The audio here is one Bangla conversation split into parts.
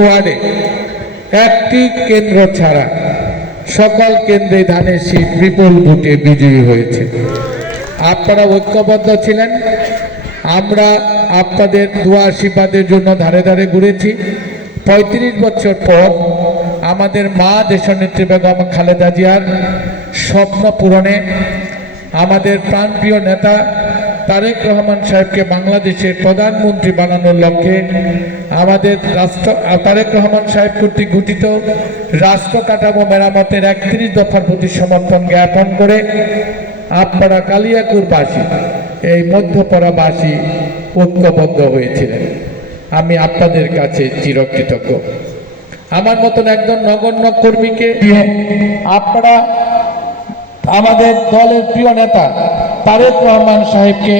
ওয়ার্ডে একটি কেন্দ্র ছাড়া সকল কেন্দ্রে ধানের শীষ বিপুল ভোটে বিজয়ী হয়েছে। আপনারা ঐক্যবদ্ধ ছিলেন। আমরা আপনাদের দোয়া আশীর্বাদের জন্য ধারে ধারে ঘুরেছি। ৩৫ বছর পর আমাদের মা দেশনেত্রী বেগম খালেদা জিয়ার স্বপ্ন পূরণে আমাদের প্রাণপ্রিয় নেতা তারেক রহমান সাহেবকে বাংলাদেশের প্রধানমন্ত্রী বানানোর লক্ষ্যে আমাদের তারেক রহমান সাহেব কর্তৃক গঠিত রাষ্ট্র কাঠামো মেরামতের ৩১ দফার প্রতি সমর্থন জ্ঞাপন করে আপনারা কালিয়াকুরবাসী এই মধ্যপাড়াবাসী ঐক্যবদ্ধ হয়েছিলেন। আমি আপনাদের কাছে চিরকৃতজ্ঞ। আমার মতন একজন নগণ্য কর্মীকে আপনারা আমাদের দলের প্রিয় নেতা তারেক রহমান সাহেবকে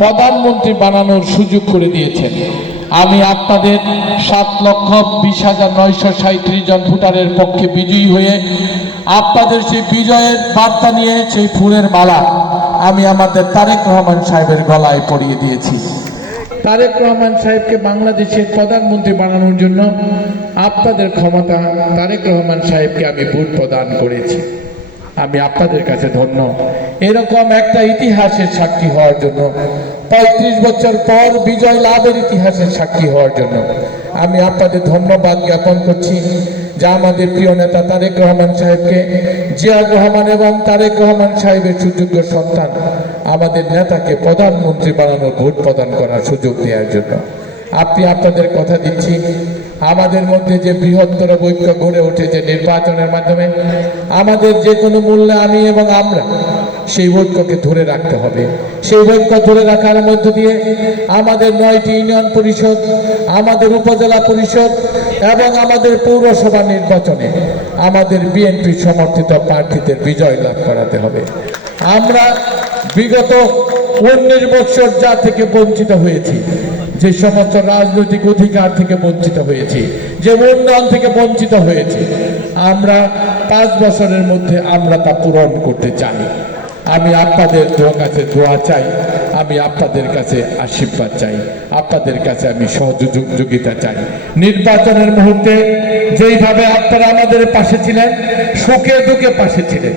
প্রধানমন্ত্রী বানানোর সুযোগ করে দিয়েছেন। আমি আপনাদের ৭,২০,৯৩৭ জন ভোটারের পক্ষে বিজয়ী হয়ে আপনাদের সেই বিজয়ের বার্তা নিয়ে সেই ফুলের মালা আমি আমাদের তারেক রহমান সাহেবের গলায় পরিয়ে দিয়েছি। তারেক রহমান সাহেবকে বাংলাদেশের প্রধানমন্ত্রী বানানোর জন্য আপনাদের ক্ষমতা তারেক রহমান সাহেবকে আমি ভোট প্রদান করেছি। আমি আপনাদের কাছে ধন্য এরকম একটা ইতিহাসের সাক্ষী হওয়ার জন্য, ৩৫ বছর পর বিজয় লাভের ইতিহাসের সাক্ষী হওয়ার জন্য আমি আপনাদের ধন্যবাদ জ্ঞাপন করছি। যা আমাদের প্রিয় নেতা তারেক রহমান সাহেবকে, জিয়াউর রহমান এবং তারেক রহমান সাহেবের সুযোগ্য সন্তান আমাদের নেতাকে প্রধানমন্ত্রী বানানোর ভোট প্রদান করার সুযোগ দেওয়ার জন্য আপনি আপনাদের কথা দিচ্ছি। আমাদের মধ্যে যে বৃহত্তর ঐক্য গড়ে উঠেছে নির্বাচনের মাধ্যমে, আমাদের যে কোনো মূল্যে আমি এবং আমরা সেই ঐক্যকে ধরে রাখতে হবে। সেই ঐক্য ধরে রাখার মধ্য দিয়ে আমাদের 9টি ইউনিয়ন পরিষদ, আমাদের উপজেলা পরিষদ এবং আমাদের পৌরসভা নির্বাচনে আমাদের বিএনপি সমর্থিত প্রার্থীদের বিজয় লাভ করাতে হবে। আমরা বিগত 19 বছর যা থেকে বঞ্চিত হয়েছি, যে সমস্ত রাজনৈতিক অধিকার থেকে বঞ্চিত হয়েছি, যে উন্নয়ন থেকে বঞ্চিত হয়েছি, আমরা 5 বছরের মধ্যে আমরা তা পূরণ করতে চাই। আমি আপনাদের কাছে দোয়া চাই, আমি আপনাদের কাছে আশীর্বাদ চাই, আপনাদের কাছে আমি সহযোগিতা চাই। নির্বাচনের মুহূর্তে যেইভাবে আপনারা আমাদের পাশে ছিলেন, সুখে দুঃখে পাশে ছিলেন,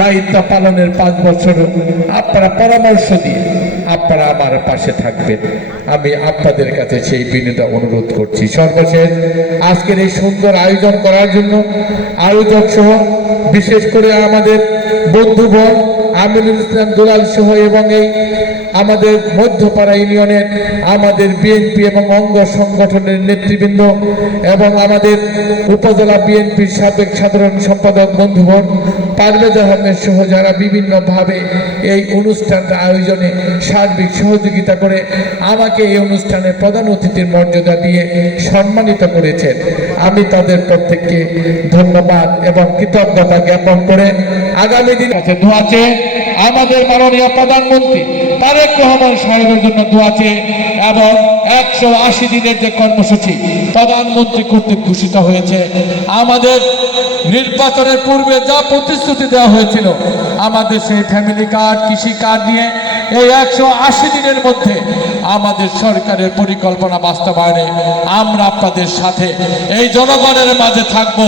দায়িত্ব পালনের 5 বছর আপনারা পরামর্শ দিয়ে আপনারা আমার পাশে থাকবেন, আমি আপনাদের কাছে সেই বিনীত অনুরোধ করছি। সর্বশেষ আজকের এই সুন্দর আয়োজন করার জন্য আয়োজক সহ বিশেষ করে আমাদের বন্ধুবর আমিনুল ইসলাম দুলাল সহ এবং এই আমাদের মধ্যপাড়া ইউনিয়নের আমাদের বিএনপি এবং অঙ্গ সংগঠনের নেতৃবৃন্দ এবং আমাদের উপজেলা বিএনপির সাবেক সাধারণ সম্পাদক বন্ধুবর পারভেজ আহমেদ সহ যারা বিভিন্নভাবে এই অনুষ্ঠানটা আয়োজনে সার্বিক সহযোগিতা করে আমাকে এই অনুষ্ঠানে প্রধান অতিথির মর্যাদা দিয়ে সম্মানিত করেছেন, আমি তাদের প্রত্যেককে ধন্যবাদ এবং কৃতজ্ঞতা জ্ঞাপন করে আগামী দিন কাছে দোয়া চেয়ে আমাদের মাননীয় প্রধানমন্ত্রী তারেক রহমান সাহেবের জন্য দোয়া চেয়ে এবং 180 দিনের যে কর্মসূচি প্রধানমন্ত্রী কর্তৃক ঘোষিত হয়েছে, আমাদের নির্বাচনের পূর্বে যা প্রতিশ্রুতি দেওয়া হয়েছিল আমাদের সেই ফ্যামিলি কার্ড, কৃষি কার্ড নিয়ে এই 180 দিনের মধ্যে আমাদের সরকারের পরিকল্পনা বাস্তবায়নে আমরা আপনাদের সাথে এই জনগণের মাঝে থাকবো,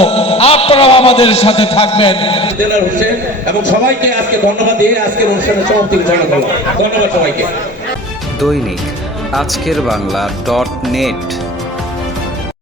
আপনারাও আমাদের সাথে থাকবেন। এবং সবাইকে আজকে ধন্যবাদ দিয়ে আজকের অনুষ্ঠানের সমাপ্তি ঘোষণা করলাম। ধন্যবাদ সবাইকে। দৈনিক আজকের বাংলা .net